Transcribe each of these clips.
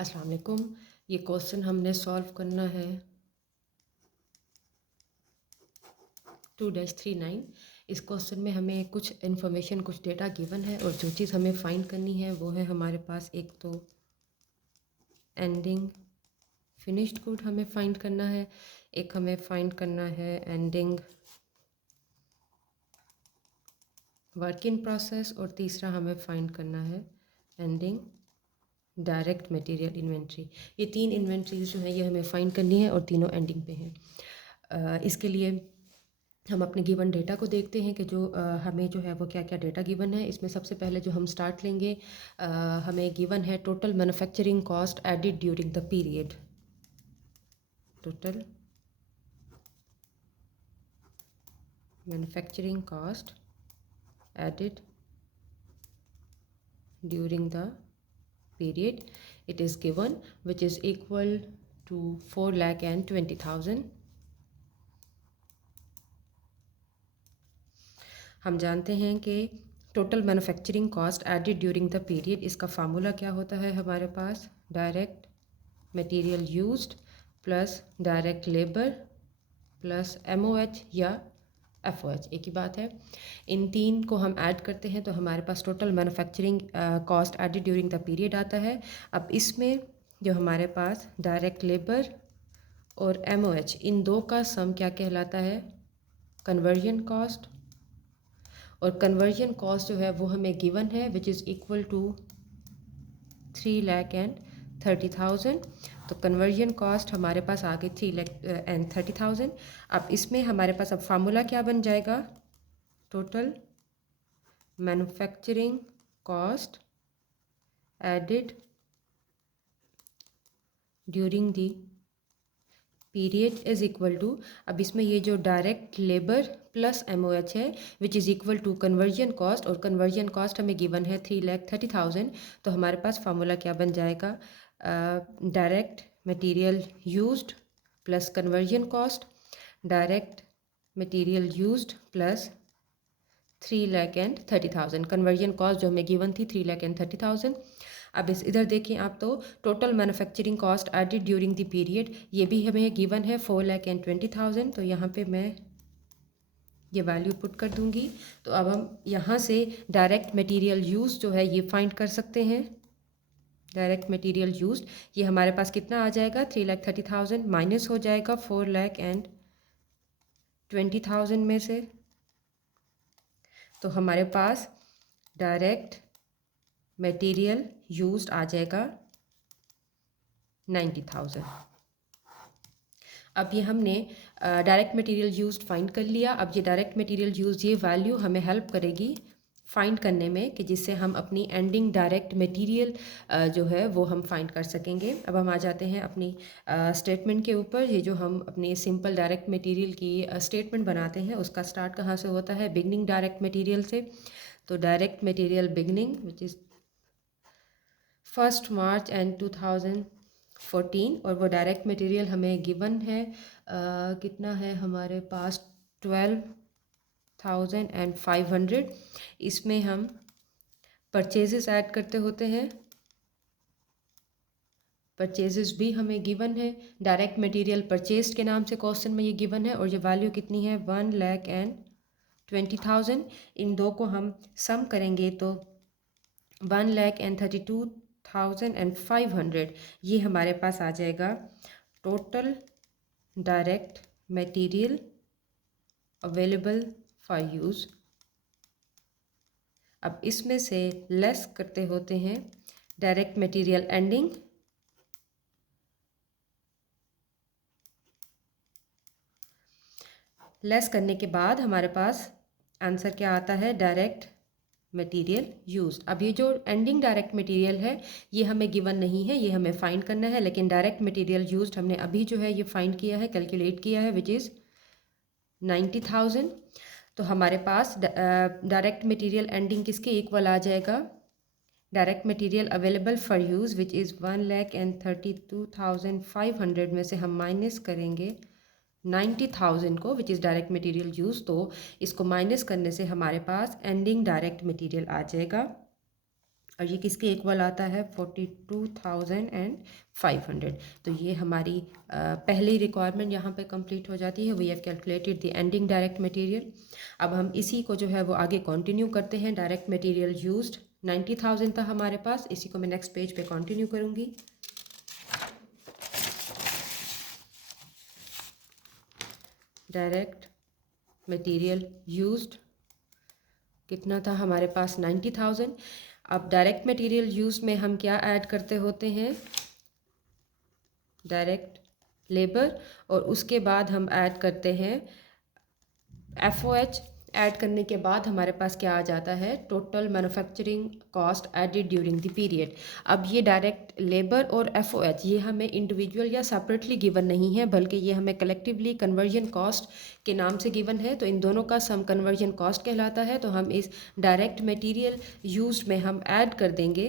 अस्सलाम वालेकुम। ये क्वेश्चन हमने सॉल्व करना है 2-39। इस क्वेश्चन में हमें कुछ इन्फॉर्मेशन कुछ डेटा गिवन है और जो चीज़ हमें फाइंड करनी है वो है हमारे पास एक तो एंडिंग फिनिश्ड गुड हमें फाइंड करना है, एक हमें फाइंड करना है एंडिंग वर्क इन प्रोसेस और तीसरा हमें फाइंड करना है एंडिंग डायरेक्ट मटेरियल इन्वेंट्री। ये तीन इन्वेंट्रीज जो है ये हमें फाइंड करनी है और तीनों एंडिंग पे हैं। इसके लिए हम अपने गिवन डेटा को देखते हैं कि जो हमें जो है वो क्या क्या डेटा गिवन है। इसमें सबसे पहले जो हम स्टार्ट लेंगे, हमें गिवन है total manufacturing cost added during the period. Total manufacturing cost added during the period it is given which is equal to 4,20,000। हम जानते हैं कि total manufacturing cost added during the period, इसका फार्मूला क्या होता है हमारे पास, direct material used plus direct labour plus MOH या FOH, एक ही बात है। इन तीन को हम ऐड करते हैं तो हमारे पास total manufacturing cost added during the period आता है। अब इसमें जो हमारे पास डायरेक्ट लेबर और MOH इन दो का सम क्या कहलाता है, कन्वर्जन कॉस्ट। और कन्वर्जन कॉस्ट जो है वो हमें गिवन है विच इज़ इक्वल टू 3,30,000। तो कन्वर्जन कॉस्ट हमारे पास आ गई 3,30,000। अब इसमें हमारे पास अब फार्मूला क्या बन जाएगा, total manufacturing cost added during the period is equal to, अब इसमें ये जो डायरेक्ट लेबर प्लस MOH है which is equal to conversion cost, और कन्वर्जन कॉस्ट हमें गिवन है 3,30,000। तो हमारे पास फार्मूला क्या बन जाएगा, direct material used plus conversion cost, direct material used plus 3,30,000, conversion cost जो हमें गिवन थी 3,30,000। अब इस इधर देखें आप तो total manufacturing cost added during the period ये भी हमें गिवन है 4,20,000। तो यहाँ पे मैं ये वैल्यू पुट कर दूँगी। तो अब हम यहाँ से डायरेक्ट मटेरियल यूज जो है ये फाइंड कर सकते हैं। डायरेक्ट मटेरियल यूज ये हमारे पास कितना आ जाएगा, 3,30,000 माइनस हो जाएगा 4,20,000 में से, तो हमारे पास डायरेक्ट मटेरियल यूज्ड आ जाएगा 90,000। अब ये हमने डायरेक्ट मटेरियल यूज्ड फाइंड कर लिया। अब ये डायरेक्ट मटेरियल यूज्ड ये वैल्यू हमें हेल्प करेगी फाइंड करने में कि जिससे हम अपनी एंडिंग डायरेक्ट मटेरियल जो है वो हम फाइंड कर सकेंगे। अब हम आ जाते हैं अपनी स्टेटमेंट के ऊपर। ये जो हम अपनी सिंपल डायरेक्ट मटेरियल की स्टेटमेंट बनाते हैं उसका स्टार्ट कहाँ से होता है, बिगनिंग डायरेक्ट मटेरियल से। तो direct material beginning which is 1 March and 2014, और वो डायरेक्ट मटेरियल हमें गिवन है कितना है हमारे पास 12,500। इसमें हम परचेजेस ऐड करते होते हैं, परचेजेस भी हमें गिवन है, डायरेक्ट मटेरियल परचेज के नाम से क्वेश्चन में ये गिवन है, और ये वैल्यू कितनी है 1,20,000। इन दो को हम सम करेंगे तो 1,32,500 ये हमारे पास आ जाएगा total direct material available for use. अब इसमें से लेस करते होते हैं डायरेक्ट मटेरियल एंडिंग, लेस करने के बाद हमारे पास आंसर क्या आता है, डायरेक्ट मटेरियल यूज्ड। अब ये जो एंडिंग डायरेक्ट मटेरियल है ये हमें गिवन नहीं है, ये हमें फाइंड करना है, लेकिन डायरेक्ट मटेरियल यूज्ड हमने अभी जो है ये फाइंड किया है, कैलकुलेट किया है विच इज़ 90,000। तो हमारे पास डायरेक्ट मटेरियल एंडिंग किसके इक्वल आ जाएगा, direct material available for use which is 1,32,500 में से हम माइनस करेंगे 90,000 को which is direct material use. तो इसको माइनस करने से हमारे पास एंडिंग डायरेक्ट मटेरियल आ जाएगा। और ये किसके इक्वल आता है 42,500। तो ये हमारी पहली रिक्वायरमेंट यहाँ पे कंप्लीट हो जाती है। We have calculated the ending direct material. अब हम इसी को जो है वो आगे कंटिन्यू करते हैं। डायरेक्ट मटेरियल यूज्ड 90,000 था हमारे पास, इसी को मैं नेक्स्ट पेज पे कंटिन्यू करूँगी। डायरेक्ट मटेरियल यूज्ड कितना था हमारे पास 90,000। अब डायरेक्ट मटेरियल यूज में हम क्या ऐड करते होते हैं, डायरेक्ट लेबर, और उसके बाद हम ऐड करते हैं FOH। ऐड करने के बाद हमारे पास क्या आ जाता है, total manufacturing cost added during the period. अब ये डायरेक्ट लेबर और FOH ये हमें इंडिविजुअल या सेपरेटली गिवन नहीं है, बल्कि ये हमें कलेक्टिवली कन्वर्जन कॉस्ट के नाम से गिवन है। तो इन दोनों का सम कन्वर्जन कॉस्ट कहलाता है। तो हम इस डायरेक्ट मटेरियल यूज्ड में हम ऐड कर देंगे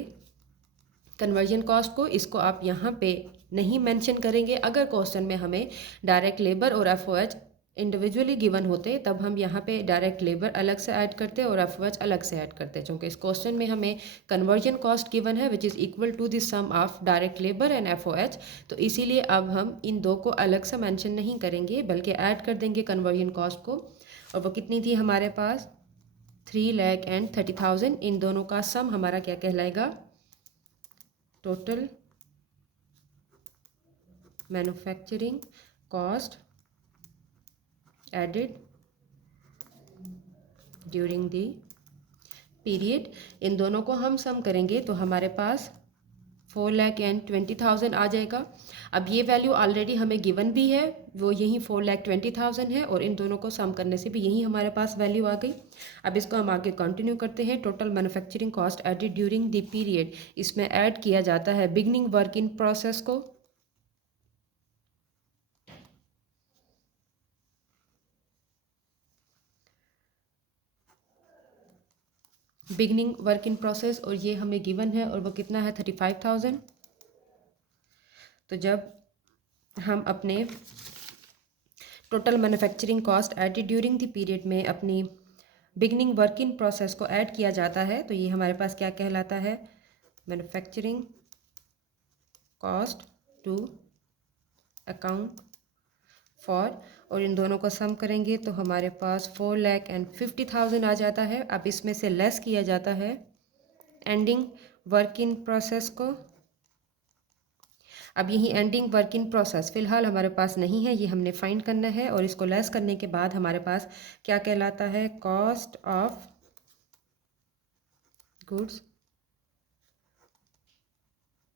कन्वर्जन कॉस्ट को। इसको आप यहाँ पे नहीं मेंशन करेंगे। अगर क्वेश्चन में हमें डायरेक्ट लेबर और FOH इंडिविजुअली गिवन होते तब हम यहाँ पे डायरेक्ट लेबर अलग से ऐड करते और FOH अलग से ऐड करते। क्योंकि इस क्वेश्चन में हमें कन्वर्जन कॉस्ट गिवन है which is equal to the sum of direct labour and FOH। तो इसीलिए अब हम इन दो को अलग से मेंशन नहीं करेंगे, बल्कि ऐड कर देंगे कन्वर्जन कॉस्ट को। और वो कितनी थी हमारे पास 3,30,000। इन दोनों का सम हमारा क्या कहलाएगा, total manufacturing cost added during the period. इन दोनों को हम सम करेंगे तो हमारे पास 4,20,000 आ जाएगा। अब ये वैल्यू ऑलरेडी हमें गिवन भी है, वो यही 4,20,000 है, और इन दोनों को सम करने से भी यही हमारे पास वैल्यू आ गई। अब इसको हम आगे कंटिन्यू करते हैं। Total manufacturing cost added during the period, इसमें ऐड किया जाता है बिगनिंग वर्क इन प्रोसेस को। बिगनिंग वर्क इन प्रोसेस, और ये हमें गिवन है, और वो कितना है 35,000। तो जब हम अपने total manufacturing cost added during the period में अपनी बिगनिंग वर्क इन प्रोसेस को ऐड किया जाता है, तो ये हमारे पास क्या कहलाता है, manufacturing cost to account for. और इन दोनों को सम करेंगे तो हमारे पास 4,50,000 आ जाता है। अब इसमें से लेस किया जाता है एंडिंग वर्क इन प्रोसेस को। अब यही एंडिंग वर्क इन प्रोसेस फ़िलहाल हमारे पास नहीं है, ये हमने फाइंड करना है। और इसको लेस करने के बाद हमारे पास क्या कहलाता है, कॉस्ट ऑफ गुड्स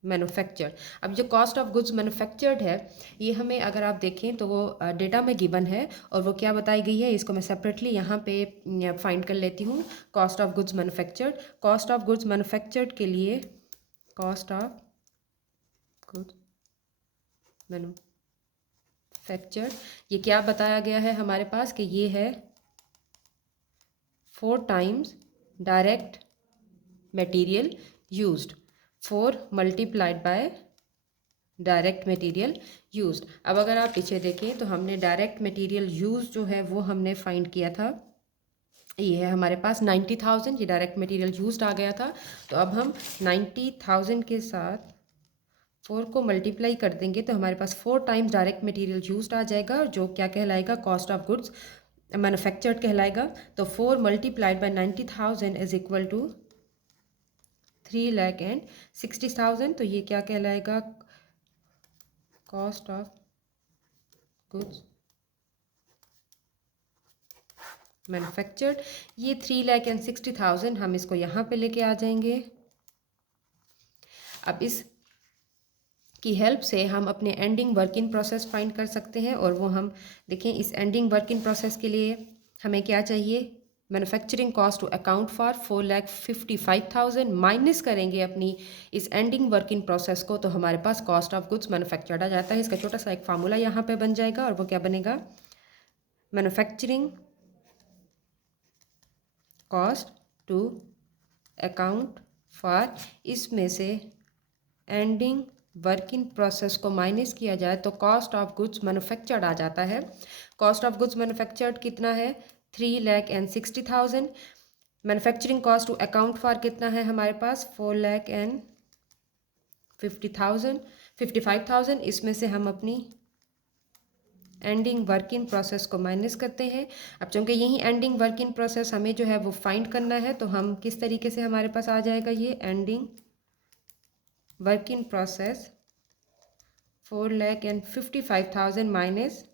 मैन्युफैक्चर्ड। अब जो कॉस्ट ऑफ गुड्स मैन्युफैक्चर्ड है, ये हमें अगर आप देखें तो वो डेटा में गिवन है, और वो क्या बताई गई है, इसको मैं सेपरेटली यहाँ पे फाइंड कर लेती हूँ। Cost of goods manufactured, cost of goods manufactured के लिए कॉस्ट ऑफ गुड्स मैन्युफैक्चर्ड, ये क्या बताया गया है हमारे पास कि ये है 4 times direct material used, 4 multiplied bye direct material used. अब अगर आप पीछे देखें तो हमने डायरेक्ट मटेरियल यूज जो है वो हमने फाइंड किया था, ये है हमारे पास 90,000, ये डायरेक्ट मटेरियल यूज्ड आ गया था। तो अब हम 90,000 के साथ 4 को मल्टीप्लाई कर देंगे तो हमारे पास 4 टाइम्स डायरेक्ट मटेरियल यूज्ड आ जाएगा, जो क्या कहलाएगा, कॉस्ट ऑफ गुड्स मैन्युफैक्चर्ड कहलाएगा। तो 4 multiplied by 90,000 is equal to 3,60,000। तो ये क्या कहलाएगा, कॉस्ट ऑफ गुड्स मैन्युफैक्चर्ड। ये 3,60,000 हम इसको यहाँ पे लेके आ जाएंगे। अब इस की हेल्प से हम अपने ending work in process find कर सकते हैं। और वो हम देखें, इस एंडिंग वर्क इन प्रोसेस के लिए हमें क्या चाहिए, manufacturing cost to account for 4,55,000 minus करेंगे अपनी इस एंडिंग वर्क इन प्रोसेस को, तो हमारे पास कॉस्ट ऑफ गुड्स मैन्युफैक्चर्ड आ जाता है। इसका छोटा सा एक फार्मूला यहाँ पे बन जाएगा, और वो क्या बनेगा, manufacturing cost to account for, इसमें से एंडिंग वर्क इन प्रोसेस को माइनस किया जाए तो कॉस्ट ऑफ गुड्स मैन्युफैक्चर्ड आ जाता है। कॉस्ट ऑफ गुड्स मैन्युफैक्चर्ड कितना है, 3,60,000 manufacturing cost to account for कितना है हमारे पास 4,50,000 55,000। इसमें से हम अपनी एंडिंग वर्क इन प्रोसेस को माइनस करते हैं। अब चूँकि यही एंडिंग वर्क इन प्रोसेस हमें जो है वो फाइंड करना है, तो हम किस तरीके से हमारे पास आ जाएगा ये ending work in process 4,55,000 minus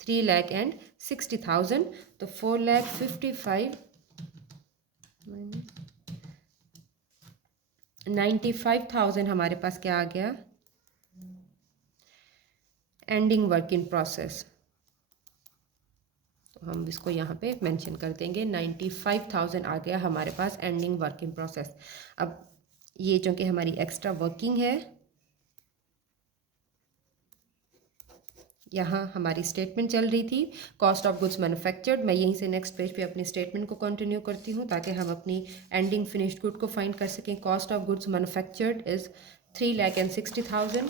3,60,000। तो 4,55,000 95,000 हमारे पास क्या आ गया एंडिंग वर्क इन प्रोसेस। तो हम इसको यहाँ पे मेंशन कर देंगे 95,000 आ गया हमारे पास एंडिंग वर्क इन प्रोसेस। अब ये चूँकि हमारी एक्स्ट्रा वर्किंग है, यहाँ हमारी स्टेटमेंट चल रही थी कॉस्ट ऑफ गुड्स मैन्युफैक्चर्ड। मैं यहीं से नेक्स्ट पेज पे अपनी स्टेटमेंट को कंटिन्यू करती हूँ ताकि हम अपनी एंडिंग फिनिश्ड गुड को फाइंड कर सकें। Cost of goods manufactured is 3,60,000।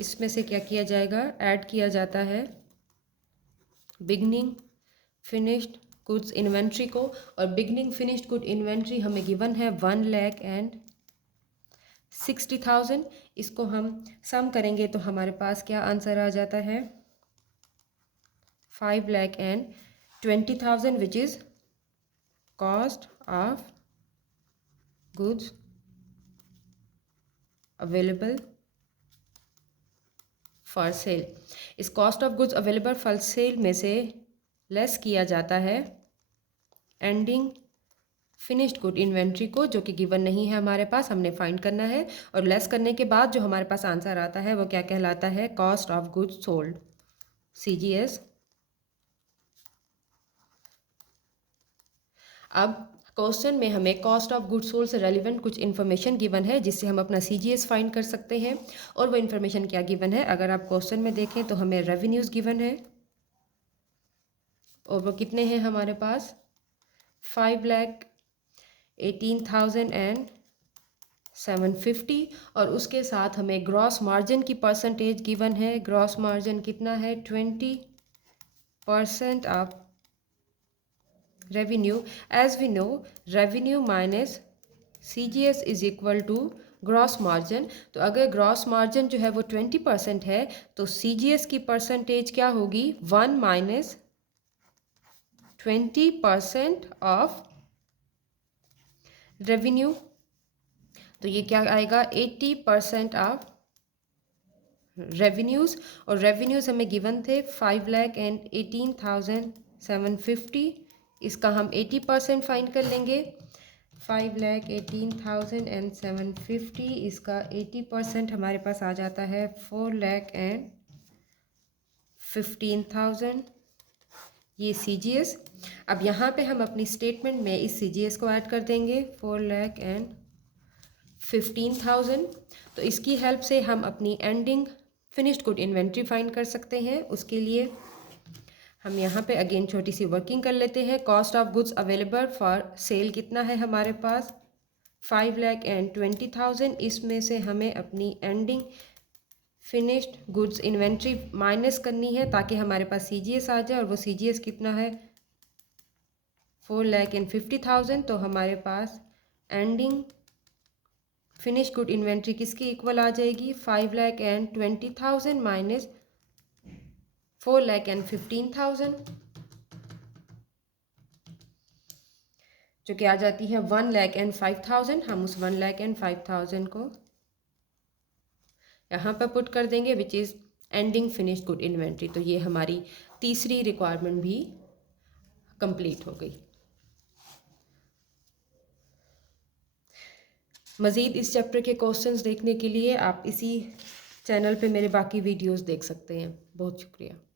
इसमें से क्या किया जाएगा, ऐड किया जाता है बिगनिंग फिनिश्ड गुड्स इन्वेंट्री को, और बिगनिंग फिनिश्ड गुड इन्वेंट्री हमें गिवन है 1,60,000। इसको हम सम करेंगे तो हमारे पास क्या आंसर आ जाता है 5,20,000 which is cost of goods available for sale. इस cost of goods available for sale में से लेस किया जाता है एंडिंग फिनिश्ड गुड इन्वेंट्री को, जो कि गिवन नहीं है हमारे पास, हमने फाइंड करना है। और लेस करने के बाद जो हमारे पास आंसर आता है वो क्या कहलाता है cost of goods sold CGS। अब क्वेश्चन में हमें कॉस्ट ऑफ गुड्स सोल्ड से रेलिवेंट कुछ इन्फॉर्मेशन गिवन है जिससे हम अपना CGS फाइंड कर सकते हैं। और वो इन्फॉर्मेशन क्या गिवन है, अगर आप क्वेश्चन में देखें तो हमें रेवेन्यूज़ गिवन है, और वो कितने हैं हमारे पास 5,18,750। और उसके साथ हमें ग्रॉस मार्जिन की परसेंटेज गिवन है। ग्रॉस मार्जिन कितना है 20% of revenue. As we know revenue minus CGS is equal to gross margin. तो अगर ग्रॉस मार्जिन जो है वो 20% है तो CGS की परसेंटेज क्या होगी 1 माइनस 20% ऑफ रेवेन्यू। तो ये क्या आएगा 80% ऑफ रेवेन्यूज़। और रेवेन्यूज़ हमें गिवन थे 5,18,750। इसका हम 80% फाइंड कर लेंगे। 5,18,750 इसका 80% हमारे पास आ जाता है 4,15,000। ये CGS। अब यहाँ पे हम अपनी स्टेटमेंट में इस CGS को ऐड कर देंगे 4,15,000। तो इसकी हेल्प से हम अपनी ending finished good inventory find कर सकते हैं। उसके लिए हम यहाँ पे अगेन छोटी सी वर्किंग कर लेते हैं। Cost of goods available for cell कितना है हमारे पास 5,20,000। इसमें से हमें अपनी ending finished goods inventory minus करनी है ताकि हमारे पास CGS आ जाए, और वो CGS कितना है 4,50,000। तो हमारे पास एंडिंग फिनिश गुड इन्वेंट्री किसकी इक्वल आ जाएगी 5,20,000 माइनस 4,15,000, जो कि आ जाती है 1,05,000। हम उस 1,05,000 को यहाँ पर पुट कर देंगे which is ending finish good inventory. तो ये हमारी तीसरी रिक्वायरमेंट भी कंप्लीट हो गई। मज़ीद इस चैप्टर के क्वेश्चंस देखने के लिए आप इसी चैनल पे मेरे बाकी वीडियोस देख सकते हैं। बहुत शुक्रिया।